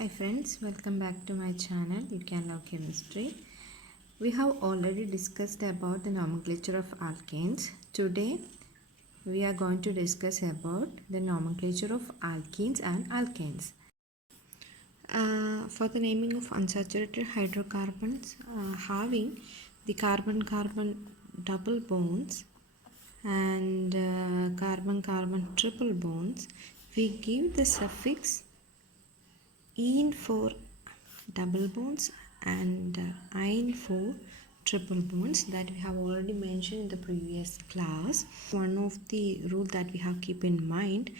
Hi friends, welcome back to my channel You Can Love Chemistry. We have already discussed about the nomenclature of alkanes. Today we are going to discuss about the nomenclature of alkenes and alkanes. For the naming of unsaturated hydrocarbons having the carbon-carbon double bonds and carbon-carbon triple bonds, we give the suffix "ene" for double bonds and "ine" for triple bonds that we have already mentioned in the previous class. One of the rule that we have keep in mind,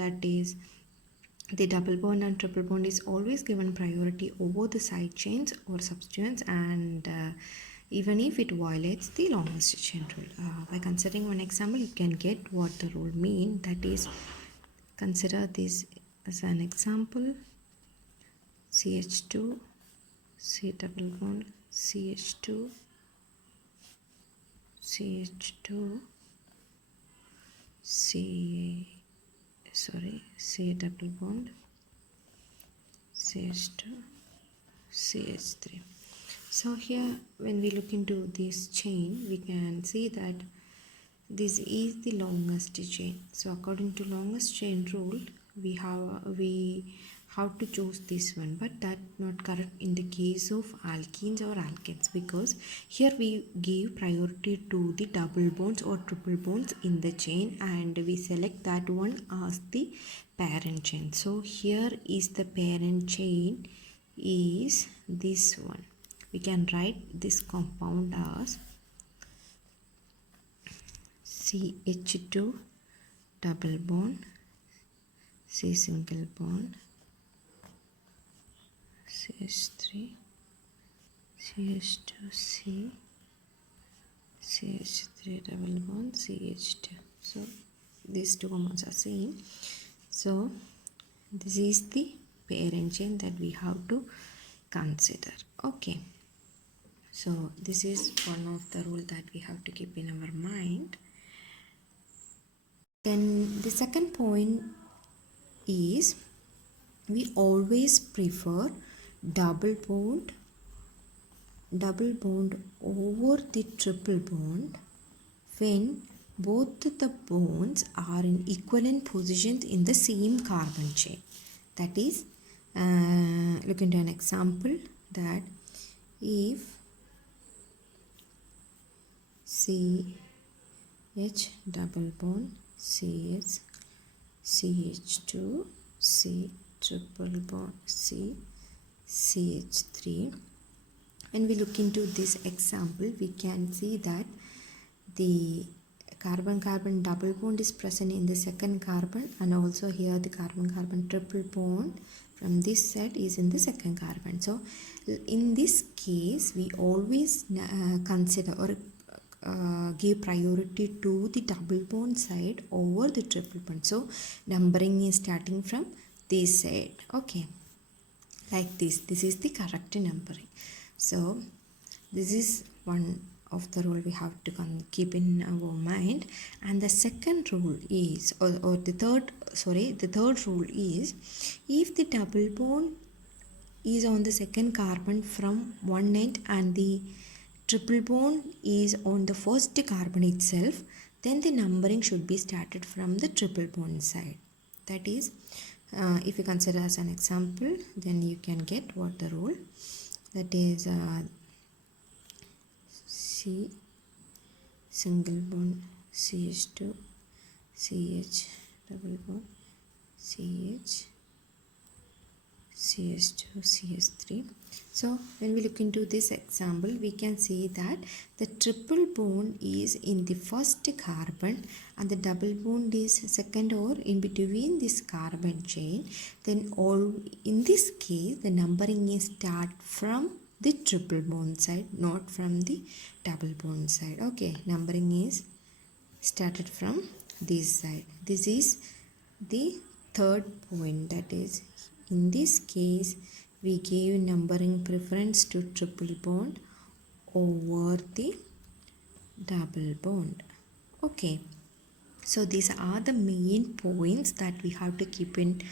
that is the double bond and triple bond is always given priority over the side chains or substituents, and even if it violates the longest chain rule. By considering one example, you can get what the rule mean. That is, consider this as an example: CH2, C double bond, CH2, CH2, C double bond, CH2, CH3. So here when we look into this chain, we can see that this is the longest chain. So according to longest chain rule, we have to choose this one, but that not correct in the case of alkenes or alkanes, because here we give priority to the double bonds or triple bonds in the chain and we select that one as the parent chain. So here is the parent chain is this one. We can write this compound as CH2 double bond, C single bond, CH3, CH2C, CH3 double bond, CH2. So these two compounds are same. So this is the parent chain that we have to consider. Okay. So this is one of the rule that we have to keep in our mind. Then the second point is, we always prefer double bond over the triple bond when both the bonds are in equivalent positions in the same carbon chain. That is, look into an example that if CH double bond CH, CH2, C triple bond C, CH3. When we look into this example, we can see that the carbon-carbon double bond is present in the second carbon, and also here the carbon-carbon triple bond from this side is in the second carbon. So in this case, we always consider or give priority to the double bond side over the triple bond. So numbering is starting from this side. Okay, like this. This is the correct numbering. So this is one of the rule we have to keep in our mind. And the second rule is, the third rule is, if the double bond is on the second carbon from one end and the triple bond is on the first carbon itself, then the numbering should be started from the triple bond side. That is, if you consider as an example, then you can get what the rule. That is C single bond CH2, CH double bond CH, CH2, CH3. So when we look into this example, we can see that the triple bond is in the first carbon and the double bond is second or in between this carbon chain. Then in this case, the numbering is start from the triple bond side, not from the double bond side. Okay, numbering is started from this side. This is the third point. That is, in this case, we gave numbering preference to triple bond over the double bond. Okay, so these are the main points that we have to keep in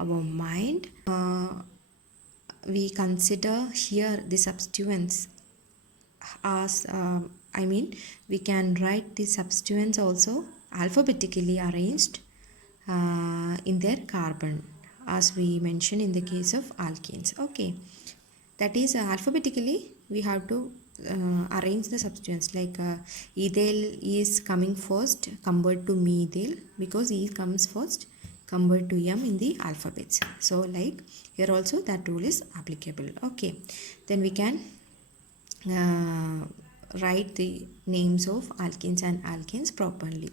our mind, we consider here the substituents as we can write the substituents also alphabetically arranged in their carbon, as we mentioned in the case of alkenes. Okay, that is alphabetically we have to arrange the substituents, like ethyl is coming first compared to methyl, because E comes first compared to M in the alphabets. So like here also that rule is applicable. Okay, then we can write the names of alkenes and alkanes properly.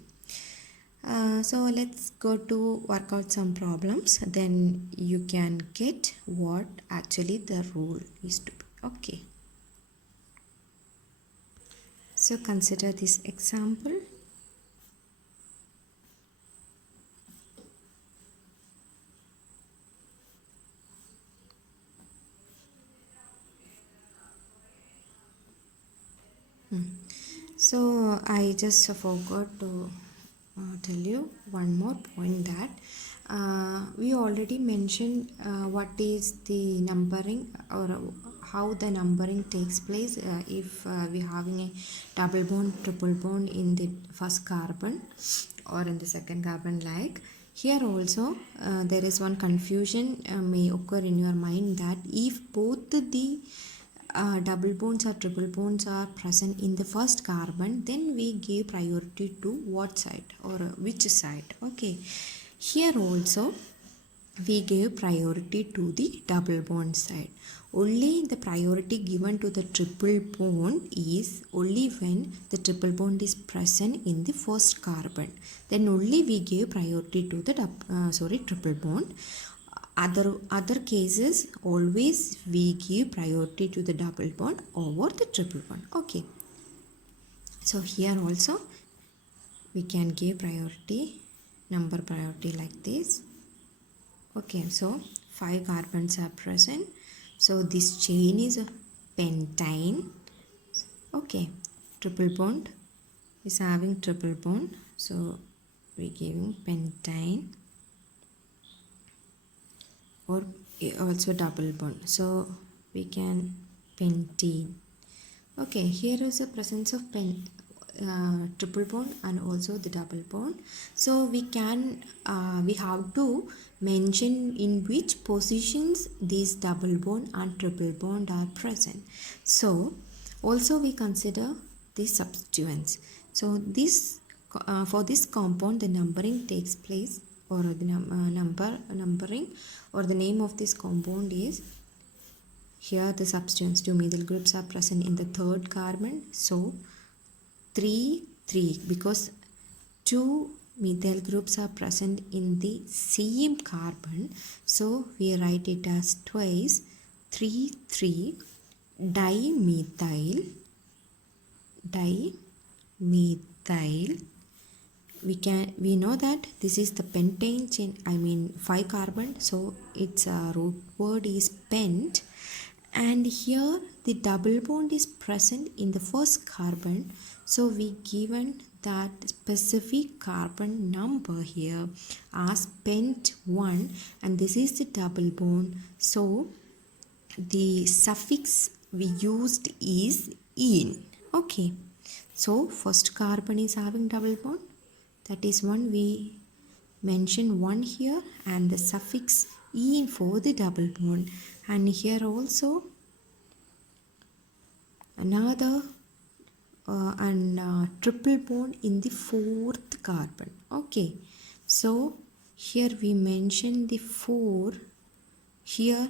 So let's go to work out some problems, then you can get what actually the rule is to be. Okay, so consider this example. So I just forgot to tell you one more point, that we already mentioned what is the numbering, or how the numbering takes place if we having a double bond, triple bond in the first carbon or in the second carbon. Like here also there is one confusion may occur in your mind, that if both the double bonds or triple bonds are present in the first carbon, then we give priority to what side or which side. Okay, here also we give priority to the double bond side. Only the priority given to the triple bond is only when the triple bond is present in the first carbon, then only we give priority to the triple bond. Other cases always we give priority to the double bond over the triple bond. Okay, so here also we can give priority, number priority like this. Okay, so 5 carbons are present, so this chain is a pentane. Okay, triple bond is having triple bond, so we giving pentane, or also double bond, so we can pentene. Okay, here is the presence of triple bond and also the double bond, so we can we have to mention in which positions these double bond and triple bond are present. So also we consider the substituents. So this for this compound the numbering takes place, or the numbering or the name of this compound is, here the substituents, 2 methyl groups are present in the third carbon, so 3 3, because 2 methyl groups are present in the same carbon, so we write it as twice 3 3 dimethyl. We know that this is the pentane chain, 5 carbon, so its root word is pent, and here the double bond is present in the first carbon, so we given that specific carbon number here as pent 1, and this is the double bond, so the suffix we used is "ene". Okay, so first carbon is having double bond, that is one we mention 1 here, and the suffix "ene" for the double bond, and here also another triple bond in the fourth carbon. Okay, so here we mention the 4 here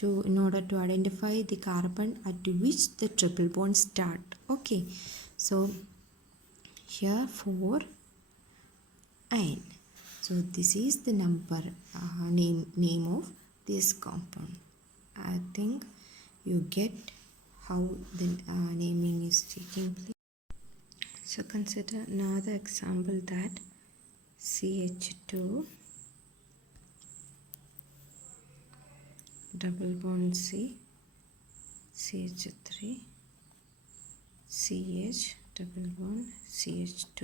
in order to identify the carbon at which the triple bond start. Okay, so here 4 ene. So this is the number name of this compound. I think you get how the naming is taking place. So consider another example, that CH2 double bond C, CH3 CH double bond CH2.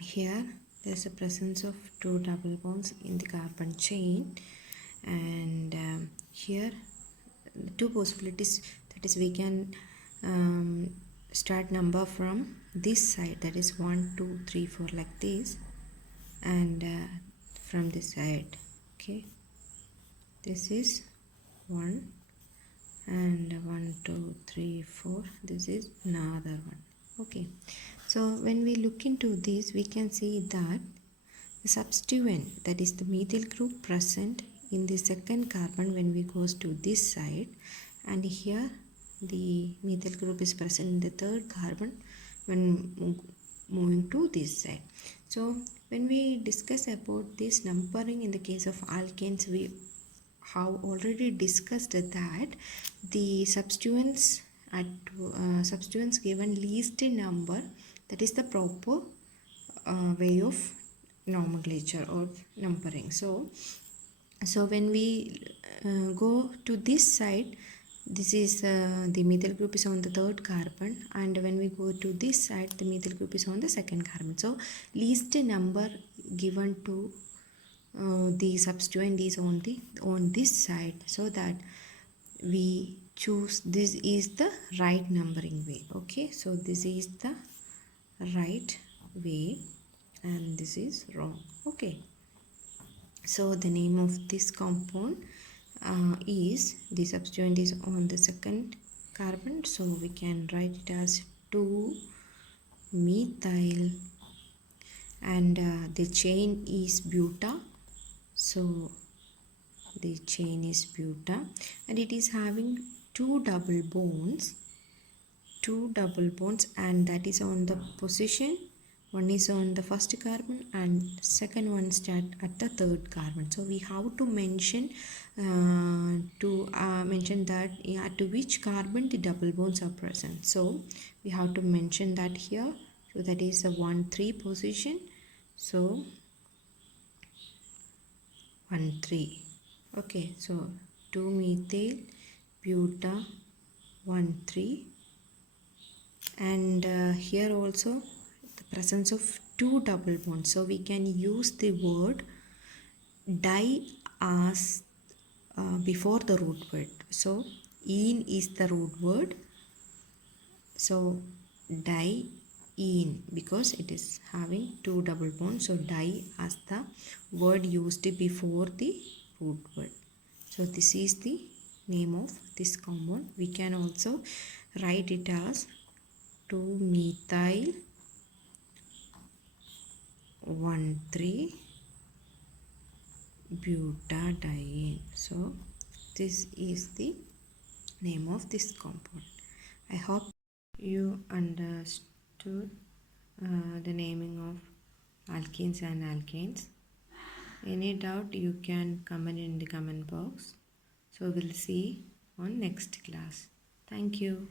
Here there's a presence of two double bonds in the carbon chain, and here the two possibilities, that is we can start number from this side, that is 1 2 3 4 like this, and from this side. Okay, this is 1 and 1 2 3 4, this is another one. Okay, so when we look into this, we can see that the substituent, that is the methyl group present in the second carbon when we goes to this side, and here the methyl group is present in the third carbon when moving to this side. So when we discuss about this numbering in the case of alkanes, we have already discussed that the substituents at substituents given least number, that is the proper way of nomenclature or numbering. So when we go to this side, this is the methyl group is on the third carbon, and when we go to this side, the methyl group is on the second carbon. So least number given to the substituent is on this side, so that we choose this is the right numbering way. Okay, so this is the right way and this is wrong. Okay, so the name of this compound is, the substituent is on the second carbon, so we can write it as 2-methyl, and the chain is buta. So the chain is buta, and it is having two double bonds, and that is on the position, one is on the first carbon and second one start at the third carbon. So we have to mention that to which carbon the double bonds are present. So we have to mention that here. So that is a 1-3 position. So 1-3. Okay, so 2-methyl buta 1-3, and here also the presence of two double bonds, so we can use the word di as before the root word. So ene is the root word, so diene, because it is having two double bonds, so di as the word used before the root word. So this is the name of this compound. We can also write it as 2-methyl 1,3 butadiene. So this is the name of this compound. I hope you understood the naming of alkenes and alkanes. Any doubt, you can comment in the comment box. So we'll see on next class. Thank you.